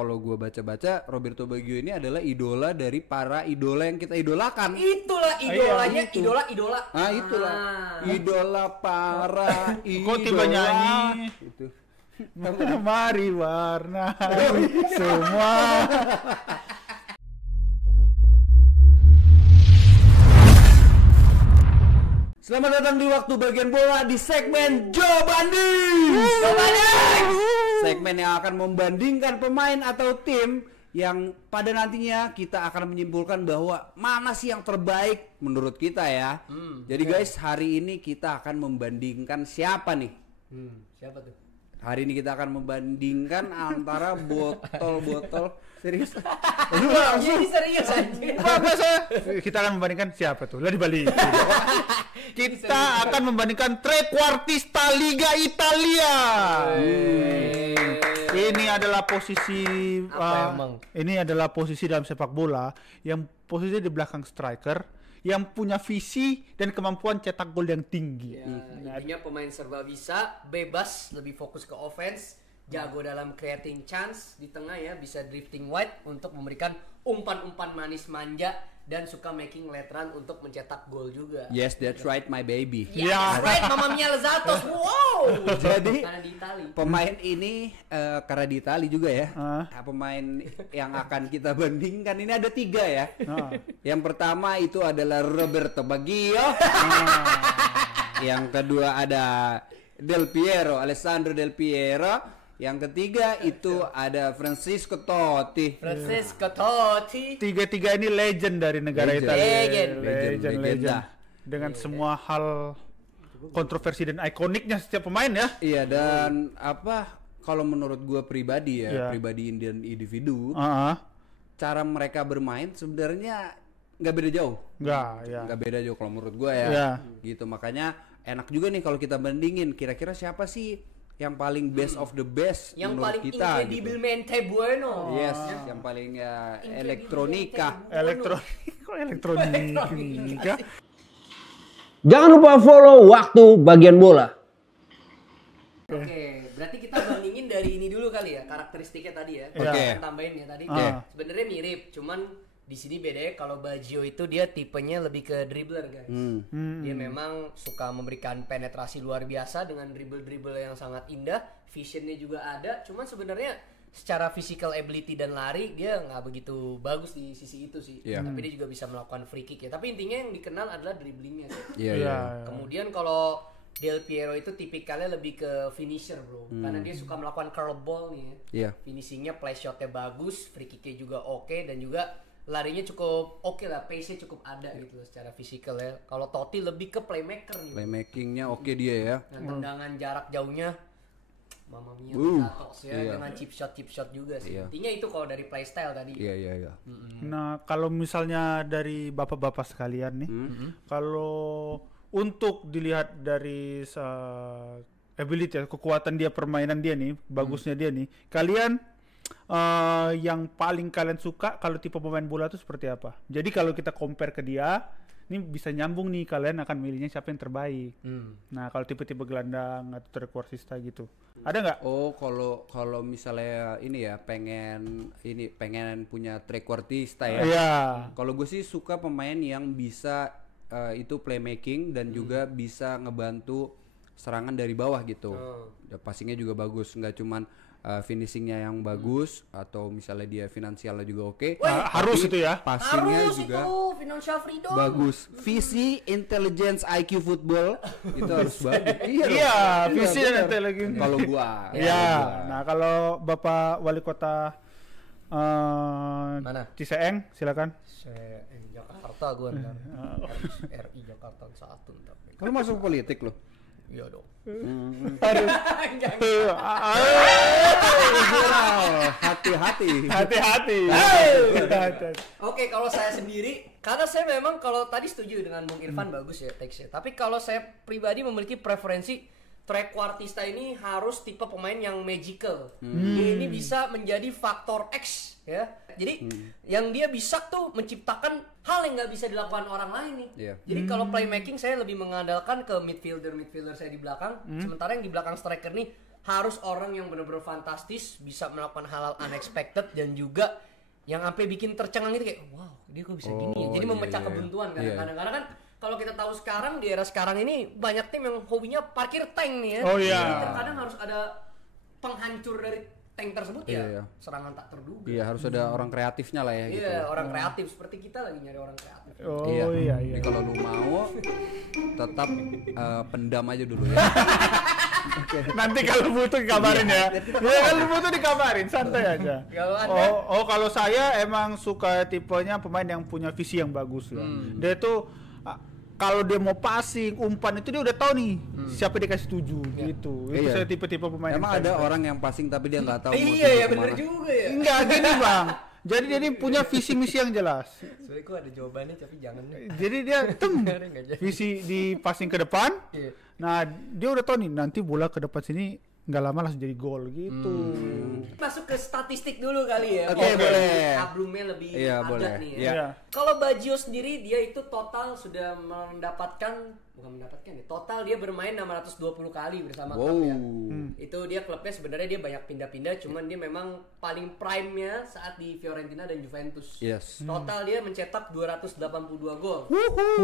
kalau gue baca-baca Roberto Baggio ini adalah idola dari para idola yang kita idolakan. Itulah idolanya, idola. Ah itulah idola para idola. Kok tiba nyanyi? Itu. Mari warna semua. Selamat datang di waktu bagian bola di segmen Joe Banding. Segmen yang akan membandingkan pemain atau tim yang pada nantinya kita akan menyimpulkan bahwa mana sih yang terbaik menurut kita ya. Jadi guys, hari ini kita akan membandingkan siapa nih? Siapa tuh? Hari ini kita akan membandingkan antara botol-botol serius. Ini serius anjir. Kita akan membandingkan siapa tuh? Lah dibalik. Kita akan membandingkan trequartista Liga Italia. Ini adalah posisi ini adalah posisi dalam sepak bola yang posisi di belakang striker yang punya visi dan kemampuan cetak gol yang tinggi. Intinya pemain serba bisa, bebas, lebih fokus ke offense, jago dalam creating chance di tengah ya, bisa drifting wide untuk memberikan umpan-umpan manis manja dan suka making late run untuk mencetak gol juga. Yes, that's right my baby. Yeah, that's right, Mamma Mia Lazatos. Wow. Jadi karena di Itali. pemain ini karena di Itali juga ya. Pemain yang akan kita bandingkan ini ada 3 ya. Yang pertama itu adalah Roberto Baggio. Yang kedua ada Alessandro Del Piero. Yang ketiga itu ada Francesco Totti. Tiga-tiga ini legend dari negara Italia. Legend. Dengan semua hal kontroversi dan ikoniknya setiap pemain ya. Iya, dan kalau menurut gue pribadi ya, pribadi individu, cara mereka bermain sebenarnya nggak beda jauh. Nggak beda jauh kalau menurut gue ya. Gitu, makanya enak juga nih kalau kita bandingin kira-kira siapa sih yang paling best of the best yang menurut paling kita incredibilmente bueno. Yes, yang paling elektronika. Elektronika. Jangan lupa follow waktu bagian bola. Oke, berarti kita bandingin dari ini dulu kali ya, karakteristiknya tadi ya. Oke. Tambahin ya tadi. Sebenarnya mirip, cuman di sini bedanya kalau Baggio itu dia tipenya lebih ke dribbler guys. Dia memang suka memberikan penetrasi luar biasa dengan dribble yang sangat indah, visionnya juga ada. Cuman sebenarnya secara physical ability dan lari dia nggak begitu bagus di sisi itu sih. Tapi dia juga bisa melakukan free kick ya. Tapi intinya yang dikenal adalah dribblingnya. Kemudian kalau Del Piero itu tipikalnya lebih ke finisher bro, karena dia suka melakukan curl ball nih ya. Finishingnya, play shotnya bagus, free kicknya juga oke, dan juga larinya cukup oke lah, pace-nya cukup ada gitu loh secara fisikal ya. Kalau Totti lebih ke playmaker nih. Playmakingnya oke dia ya. Tendangan jarak jauhnya Mamma Mia Lazatos ya, dengan chip shot juga sih. Intinya itu kalau dari playstyle tadi. Iya. Nah, kalau misalnya dari bapak-bapak sekalian nih, kalau untuk dilihat dari ability, kekuatan dia, permainan dia nih, bagusnya dia nih, kalian yang paling kalian suka kalau tipe pemain bola itu seperti apa? Jadi kalau kita compare ke dia, ini bisa nyambung nih, kalian akan milihnya siapa yang terbaik. Nah, kalau tipe-tipe gelandang atau trequartista gitu, ada nggak? Oh, kalau misalnya ini ya pengen punya trequartista ya. Kalau gue sih suka pemain yang bisa itu playmaking dan juga bisa ngebantu serangan dari bawah gitu. Passingnya juga bagus, nggak cuman finishingnya yang bagus atau misalnya dia finansialnya juga oke. Harus itu ya. Passingnya harus juga itu financial freedom bagus. Visi, intelligence, IQ football itu harus bagus. Iya, visi dan intelligence. Kalau gua. Nah, kalau Bapak Wali Kota mana? Ciseeng, silakan. Jakarta gua ntar. RI Jakarta 1 ntar. Lu masuk politik loh. Iya dong. Hati-hati. Oke, kalau saya sendiri, karena saya memang kalau tadi setuju dengan Bung Irfan bagus ya teksnya. Tapi kalau saya pribadi memiliki preferensi trequartista ini harus tipe pemain yang magical. Ini bisa menjadi faktor X ya. Jadi yang dia bisa tuh menciptakan hal yang nggak bisa dilakukan orang lain nih. Jadi kalau playmaking saya lebih mengandalkan ke midfielder saya di belakang. Sementara yang di belakang striker nih harus orang yang benar-benar fantastis, bisa melakukan hal-hal unexpected dan juga yang sampai bikin tercengang itu kayak wow, dia kok bisa gini ya. Jadi memecah kebuntuan kadang-kadang. Karena kan kalau kita tahu sekarang di era sekarang ini banyak tim yang hobinya parkir tank nih ya. Jadi terkadang harus ada penghancur dari tank tersebut ya. Serangan tak terduga. Iya, harus ada orang kreatifnya lah ya gitu. Iya, orang kreatif seperti kita lagi nyari orang kreatif. Iya. Jadi kalau lu mau tetap pendam aja dulu ya. Nanti kalau butuh dikabarin ya. Kalau butuh dikabarin, santai aja. Kalau saya emang suka tipenya pemain yang punya visi yang bagus ya. Dia tuh kalau dia mau passing, umpan itu dia udah tahu nih siapa dikasih tuju gitu. Itu saya tipe-tipe pemain. Emang ada orang yang passing tapi dia nggak tahu. Iya, bener juga ya. Enggak gini Bang. Jadi dia punya visi misi yang jelas. Sebenarnya gua ada jawabannya tapi jangan. Jadi dia visi di passing ke depan. Nah, dia udah tahu nih nanti bola ke depan sini nggak lama langsung jadi gol gitu. Masuk ke statistik dulu kali ya. Oke, boleh. Ablumnya lebih agak boleh. nih ya. Iya. Kalau Baggio sendiri dia itu total sudah total dia bermain 620 kali bersama klubnya. Itu dia klubnya sebenarnya dia banyak pindah-pindah, cuman dia memang paling prime-nya saat di Fiorentina dan Juventus. Yes. Total dia mencetak 282 gol.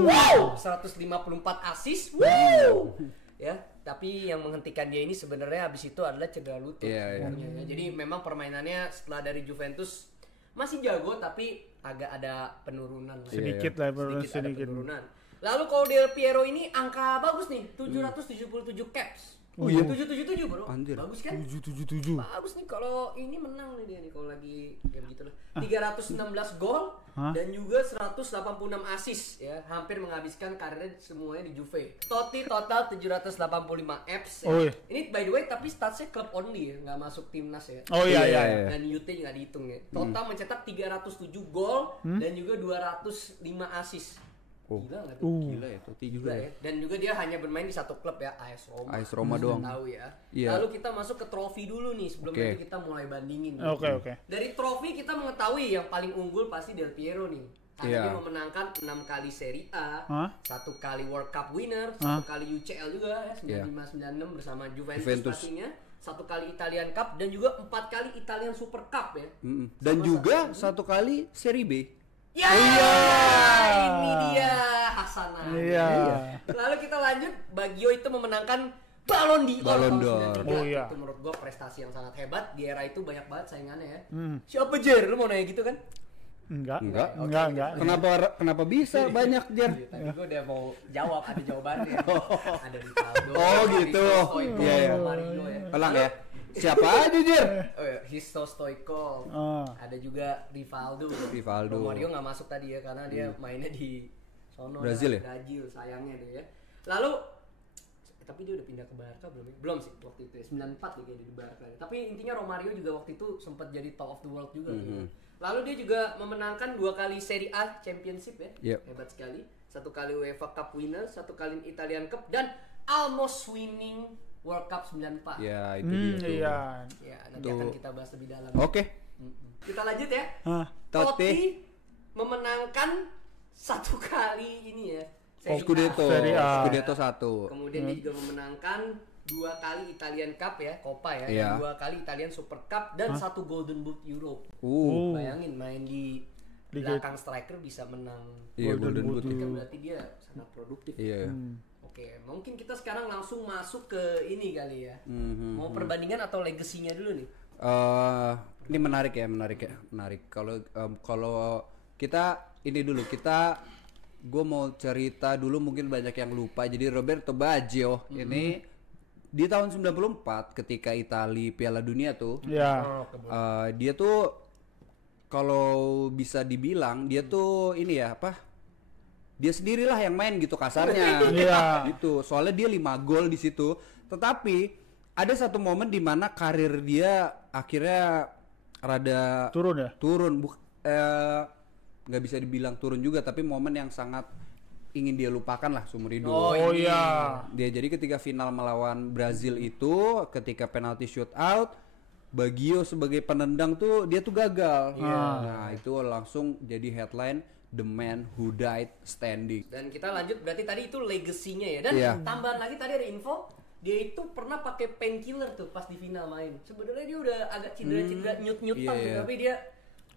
Wow, 154 assist. Wow. Ya, tapi yang menghentikan dia ini sebenarnya habis itu adalah cedera lutut. Jadi memang permainannya setelah dari Juventus masih jago tapi agak ada penurunan sedikit. Penurunan. Lalu kalau Del Piero ini angka bagus nih, 777 caps. 777 bro. Anjir. Bagus kan? 777. Bagus nih kalau ini menang nih dia nih kalau lagi ya begitulah. 316 gol dan juga 186 assist ya, hampir menghabiskan karirnya semuanya di Juve. Totti total 785 apps ya. Ini by the way tapi statsnya club only ya, nggak masuk timnas ya. Iya. Dan UT nggak dihitung ya. Total mencetak 307 gol dan juga 205 assist. Gila nggak tuh? Gila ya, Totti juga ya. Dan juga dia hanya bermain di satu klub ya, AS Roma. AS Roma doang. Tahu ya. Lalu kita masuk ke trofi dulu nih sebelum nanti kita mulai bandingin. Oke. Dari trofi kita mengetahui yang paling unggul pasti Del Piero nih. Karena dia memenangkan 6 kali Serie A, 1 kali World Cup winner, 1 kali UCL juga ya, 95-96 bersama Juventus pastinya. 1 kali Italian Cup dan juga 4 kali Italian Super Cup ya. Dan juga 1 kali Serie B. Ya, ini dia Hasanah. Lalu kita lanjut, Baggio itu memenangkan Ballon d'Or. Itu menurut gua prestasi yang sangat hebat. Di era itu banyak banget saingannya ya. Siapa Jer? Lu mau nanya gitu kan? Enggak. Kenapa bisa banyak Jer? Tadi gua udah mau jawab, ada jawabannya. Ada Rivaldo. Gitu. Iya. Mario ya. Ulang ya. Siapa aja Jer? Hristo Stoichkov. Ada juga Rivaldo. Romario nggak masuk tadi ya karena dia mainnya di sono Brazil ya? Brazil sayangnya dia ya. Lalu tapi dia udah pindah ke Barca belum? Belum sih waktu itu ya. 94 dia kayak di Barca. Tapi intinya Romario juga waktu itu sempat jadi top of the world juga. Lalu dia juga memenangkan 2 kali Serie A Championship ya. Hebat sekali. 1 kali UEFA Cup winner, 1 kali Italian Cup dan almost winning World Cup 94. Ya, itu dia. Ya, nanti akan kita bahas lebih dalam. Oke. Kita lanjut ya. Totti memenangkan 1 kali ini ya. Scudetto 1. Kemudian dia juga memenangkan 2 kali Italian Cup ya, Coppa ya, dan 2 kali Italian Super Cup dan 1 Golden Boot Europe. Bayangin main di belakang striker bisa menang Golden Boot. Itu kan berarti dia sangat produktif. Iya. Oke, mungkin kita sekarang langsung masuk ke ini kali ya. Mau perbandingan atau legasinya dulu nih? Ini menarik. Kalau kita ini dulu gue mau cerita dulu mungkin banyak yang lupa. Jadi Roberto Baggio ini di tahun 94 ketika Italia Piala Dunia tuh, dia tuh kalau bisa dibilang dia tuh ini ya dia sendirilah yang main gitu kasarnya. Gitu. Soalnya dia 5 gol di situ. Tetapi ada satu momen di mana karir dia akhirnya rada turun. Nggak bisa dibilang turun juga, tapi momen yang sangat ingin dia lupakan lah seumur hidup. Dia jadi ketika final melawan Brazil itu, ketika penalti shootout, Baggio sebagai penendang tuh dia tuh gagal. Nah itu langsung jadi headline, The Man Who Died Standing. Dan kita lanjut berarti tadi itu legasinya ya. Dan tambahan lagi tadi ada info dia itu pernah pakai painkiller tuh pas di final main. Sebenarnya dia udah agak cedera-cedera nyut-nyutan tuh, tapi dia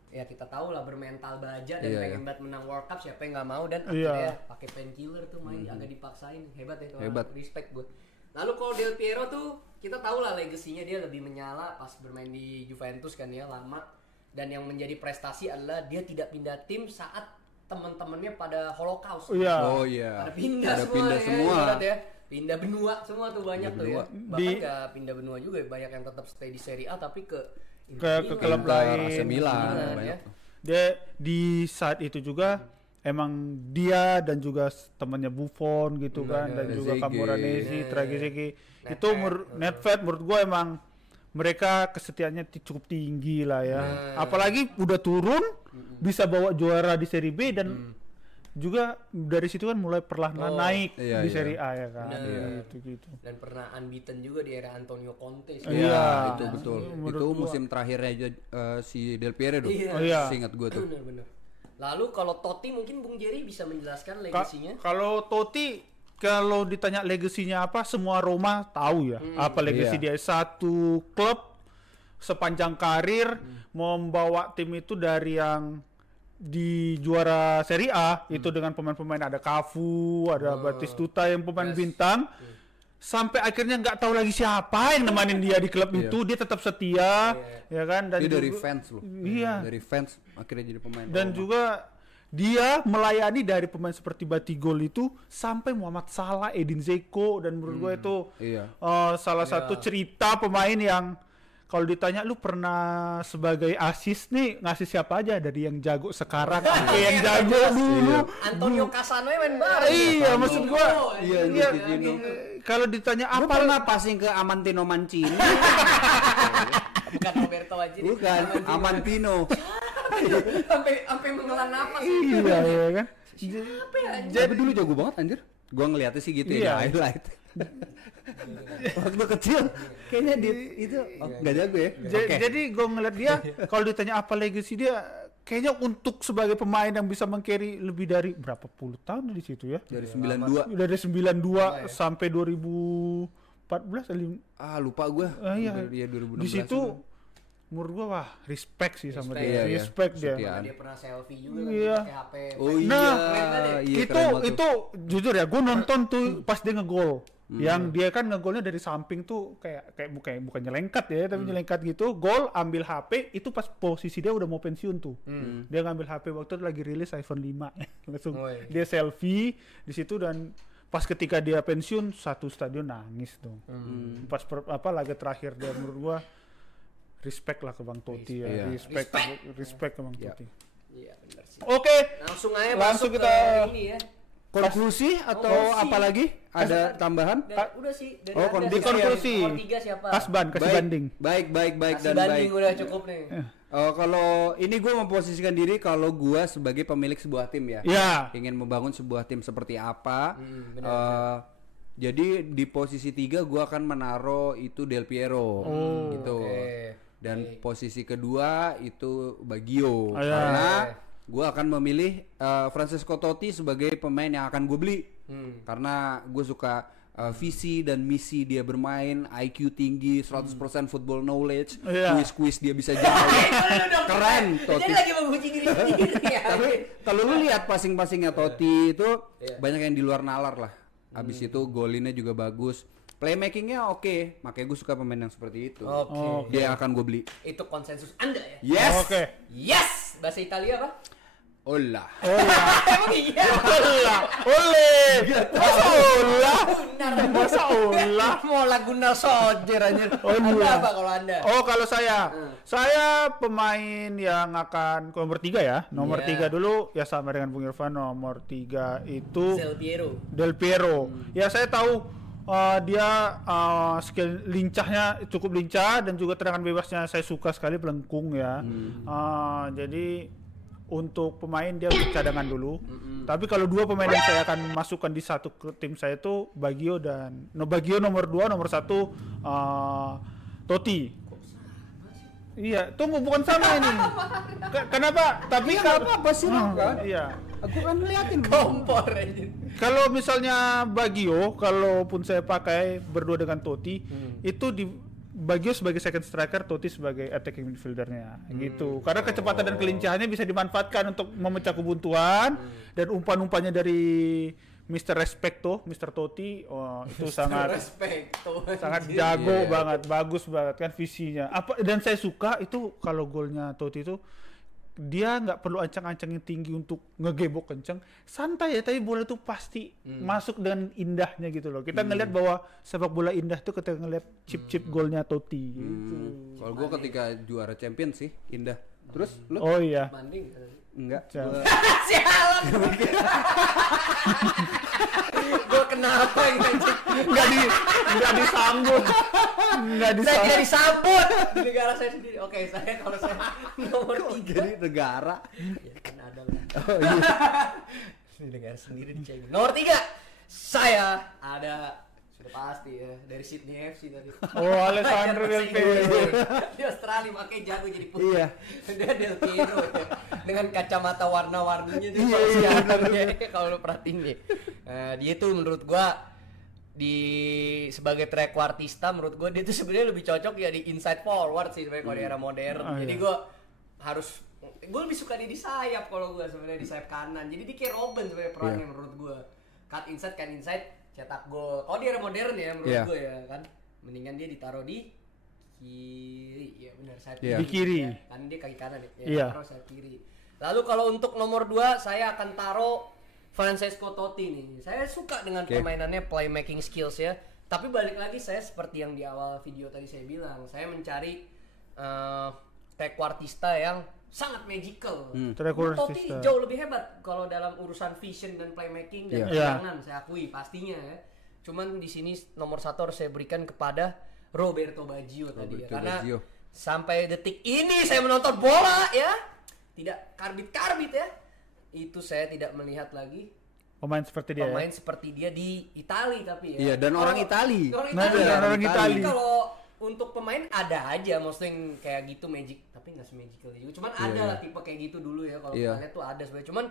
ya kita tahu lah bermental baja dan pengen banget menang World Cup, siapa yang nggak mau, dan akhirnya pakai painkiller tuh main agak dipaksain. Hebat ya, hebat. Respect gue. Lalu kalau Del Piero tuh kita tahu lah legasinya, dia lebih menyala pas bermain di Juventus kan ya, lama, dan yang menjadi prestasi adalah dia tidak pindah tim saat teman-temannya pada Holocaust. Pada pindah semua ya. Pindah benua semua tuh banyak tuh ya. Bahkan nggak pindah benua juga, banyak yang tetap stay di Serie A tapi ke klub lain, AC Milan ya. Dia di saat itu juga emang dia dan juga temannya Buffon gitu kan, dan juga Camoranesi, Trezeguet itu Nedved menurut gue emang mereka kesetiaannya cukup tinggi lah ya. Apalagi udah turun bisa bawa juara di Serie B, dan juga dari situ kan mulai perlahan naik di Serie A ya kan. Gitu. Dan pernah unbeaten juga di era Antonio Conte. Iya, itu betul. Itu musim terakhirnya si Del Piero tuh. Seingat gue tuh. Bener. Lalu kalau Totti mungkin Bung Jerry bisa menjelaskan legasinya. Kalau Totti, kalau ditanya legasinya apa, semua Roma tahu ya. Apa legasi dia? Satu klub sepanjang karir membawa tim itu dari yang di juara Serie A itu dengan pemain-pemain, ada Cafu, ada Batistuta yang pemain bintang, sampai akhirnya nggak tahu lagi siapa yang nemanin dia di klub itu, dia tetap setia, ya kan? Dan dia dari fans loh. Dari fans akhirnya jadi pemain. Dan juga dia melayani dari pemain seperti Batigol itu sampai Muhammad Salah, Edin Dzeko, dan menurut gue itu salah satu cerita pemain yang kalau ditanya lu pernah sebagai asis nih ngasih siapa aja, dari yang jago sekarang sampai yang jago dulu. Antonio Cassano main bareng. Iya, maksud gua. Kalau ditanya apa, pernah passing ke Amantino Mancini. Bukan Roberto Mancini. Bukan, Amantino. Sampai menghela nafas. Iya kan. Siapa ya? Jadi dulu jago banget anjir. Gua ngeliatnya sih gitu ya, highlight. Waktu kecil kayaknya itu nggak jago ya. Jadi gue ngeliat dia, kalau ditanya apa legacy dia, kayaknya untuk sebagai pemain yang bisa meng-carry lebih dari berapa puluh tahun di situ ya. Dari 92. Dari 92 sampai 2014. Lupa gue. Iya. 2016. Di situ menurut gua wah respect sih sama dia. Respect dia. Dia pernah selfie juga kan pakai HP. Itu jujur ya, gua nonton tuh pas dia ngegol. Yang dia kan ngegolnya dari samping tuh kayak bukan nyelengkat ya, tapi nyelengkat gitu, gol, ambil HP, itu pas posisi dia udah mau pensiun tuh. Dia ngambil HP waktu itu lagi rilis iPhone 5. Langsung dia selfie di situ, dan pas ketika dia pensiun satu stadion nangis tuh. Pas laga terakhir dia, menurut gua respect lah ke Bang Totti ya. Respect ke Bang Totti. Iya, benar sih. Oke. Langsung kita ini ya. Konklusi atau apa lagi? Ada tambahan? Udah sih. Di konklusi. Nomor 3 siapa? Kasih banding. Baik dan baik. Udah cukup nih. Kalau ini gue memposisikan diri kalau gue sebagai pemilik sebuah tim ya. Ingin membangun sebuah tim seperti apa? Jadi di posisi 3 gue akan menaruh itu Del Piero gitu. Dan posisi kedua itu Baggio. Karena gue akan memilih Francesco Totti sebagai pemain yang akan gue beli. Karena gue suka visi dan misi dia bermain, IQ tinggi, 100% football knowledge, quiz dia bisa jawab. Keren Totti. Jadi lagi menguji diri sendiri ya. Tapi kalau lu lihat passing-passingnya Totti itu banyak yang di luar nalar lah. Habis itu golinnya juga bagus. Playmakingnya oke, makanya gue suka pemain yang seperti itu. Dia akan gue beli. Itu konsensus Anda ya? Yes. Yes. Bahasa Italia apa? Olla. Emang iya. Masa Olla. Mau Laguna Soldier anjir. Apa kalau Anda? Kalau saya pemain yang akan nomor 3 ya. Nomor 3 dulu ya, sama dengan Bung Irfan. Nomor 3 itu Del Piero. Ya saya tahu dia skill lincahnya cukup lincah, dan juga tendangan bebasnya saya suka sekali, melengkung ya. Jadi untuk pemain dia cadangan dulu. Tapi kalau 2 pemain yang saya akan masukkan di satu tim saya itu Baggio nomor 2, nomor 1 Totti. Iya, tunggu, bukan sama ini. Kenapa? Tapi apa sih kan? Iya. Aku kan ngeliatin kompor aja. Kalau misalnya Baggio, kalaupun saya pakai berdua dengan Totti, itu di Baggio sebagai second striker, Totti sebagai attacking midfieldernya, gitu. Karena kecepatan dan kelincahannya bisa dimanfaatkan untuk memecah kebuntuan dan umpan-umpannya dari Mr. Respecto, Mr. Totti, itu sangat jago banget, bagus banget kan visinya. Dan saya suka itu kalau golnya Totti itu dia nggak perlu ancang-ancangin tinggi untuk ngegebok kenceng, santai ya, tapi bola itu pasti masuk dengan indahnya gitu loh. Kita ngelihat bahwa sepak bola indah tuh ketika ngelihat chip golnya Totti. Gitu. Kalau gue ketika juara champion sih indah. Terus lu? Oh iya. Banding. Enggak. Sialan. Gue kenapa Nggak disambut. Saya tidak disambut di negara saya sendiri. Oke, saya kalau saya nomor 3 Jadi negara. ya kan ada lah. Oh iya. Di negara sendiri dicengin. Nomor 3 saya ada, sudah pasti ya, dari Sydney FC tadi. Oh, Alessandro Del Piero. Di Australia makanya jago jadi putih. Iya. Dia Del Piero ya. Dengan kacamata warna-warninya tuh kalau lu perhatiin nih. Dia tuh menurut gua sebagai trequartista, menurut gue dia tuh sebenarnya lebih cocok ya di inside forward sih sebenarnya kalau di era modern. Jadi gue lebih suka dia di sayap kalau gue sebenarnya di sayap kanan. Jadi dia kayak Robben sebenarnya perannya menurut gue. Cut inside, cetak gol. Kalau di era modern ya menurut gue ya kan. Mendingan dia ditaruh di kiri. Ya benar, sayap di kiri. Ya. Kan dia kaki kanan ya. Taruh sayap kiri. Lalu kalau untuk nomor 2 saya akan taruh Francesco Totti nih. Saya suka dengan permainannya, playmaking skills ya. Tapi balik lagi saya seperti yang di awal video tadi saya bilang, saya mencari trequartista yang sangat magical. Totti jauh lebih hebat kalau dalam urusan vision dan playmaking dan tendangan, saya akui pastinya ya. Cuman di sini nomor 1 harus saya berikan kepada Roberto Baggio tadi ya. Karena sampai detik ini saya menonton bola ya, tidak karbit-karbit ya. Itu saya tidak melihat lagi pemain seperti dia di Itali tapi ya. Iya, dan orang Itali. Orang Itali. Kalau untuk pemain ada aja, maksudnya kayak gitu magic, tapi nggak se-magical juga. Cuman ada lah tipe kayak gitu dulu ya, kalau kita lihat tuh ada sebenarnya. Cuman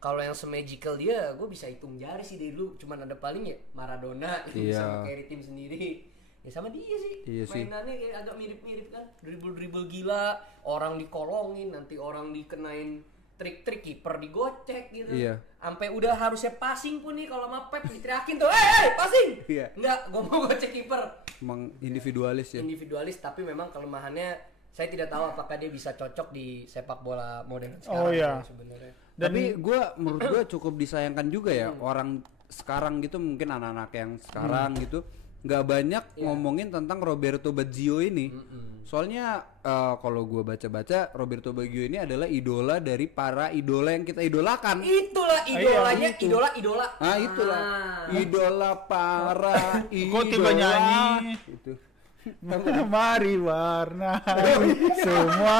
kalau yang se-magical dia, gue bisa hitung jari sih dari dulu. Cuman ada paling ya Maradona yang bisa carry tim sendiri. Ya sama dia sih. Mainannya kayak agak mirip-mirip kan. Dribble gila, orang dikolongin, nanti orang dikenain trik-trik, kiper digocek gitu. Sampai udah harusnya passing pun nih kalau sama Pep diteriakin tuh, passing. Enggak, gue mau gocek kiper. Emang individualis ya. Individualis, tapi memang kelemahannya saya tidak tahu apakah dia bisa cocok di sepak bola modern sekarang sebenarnya. Tapi menurut gue cukup disayangkan juga ya orang sekarang gitu, mungkin anak-anak yang sekarang gitu nggak banyak ngomongin tentang Roberto Baggio ini. Soalnya kalau gue baca-baca, Roberto Baggio ini adalah idola dari para idola yang kita idolakan. Itulah idolanya, idola. Nah itulah idola para idola. Kok tiba nyanyi? Itu. Mari warna semua.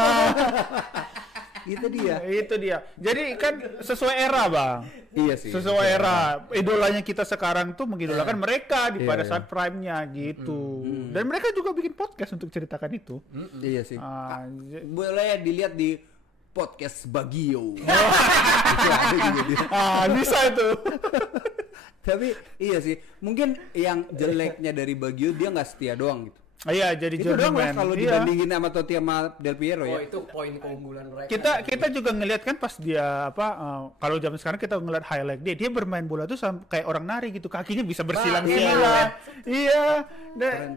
Itu dia. Jadi kan sesuai era, Bang. Iya sih. Sesuai era. Idolanya kita sekarang tuh mengidolakan mereka di pada saat prime-nya gitu. Dan mereka juga bikin podcast untuk ceritakan itu. Iya sih. Boleh dilihat di podcast Baggio. Bisa itu. Tapi iya sih. Mungkin yang jeleknya dari Baggio, dia nggak setia doang gitu. Iya, jadi itu doang lah kalau dibandingin sama Totti sama Del Piero ya. Itu poin keunggulan mereka. Kita juga ngelihat kan pas dia kalau zaman sekarang kita ngeliat highlight dia bermain bola tuh kayak orang nari gitu, kakinya bisa bersilang-silang. Iya.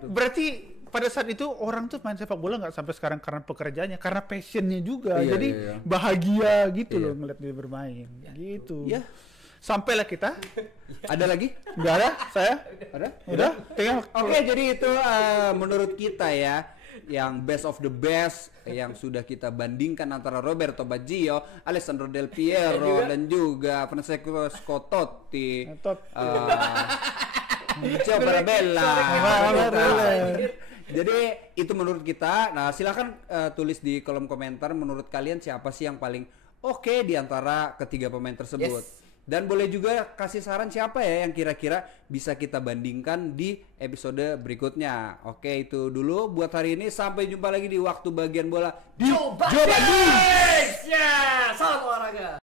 Berarti pada saat itu orang tuh main sepak bola nggak sampai sekarang karena pekerjaannya, karena passionnya juga. Jadi bahagia gitu loh ngeliat dia bermain. Gitu. Iya. Sampailah kita. Ada lagi? Enggak ada? Saya? Ada? Udah? Oke, jadi itu menurut kita ya, yang best of the best yang sudah kita bandingkan antara Roberto Baggio, Alessandro Del Piero dan juga Francesco Totti. Ciao Parabella. Jadi itu menurut kita. Nah, silakan tulis di kolom komentar menurut kalian siapa sih yang paling oke di antara ketiga pemain tersebut. Dan boleh juga kasih saran siapa ya yang kira-kira bisa kita bandingkan di episode berikutnya. Oke, itu dulu buat hari ini. Sampai jumpa lagi di waktu bagian bola di Joe Badis. Ya, salam olahraga.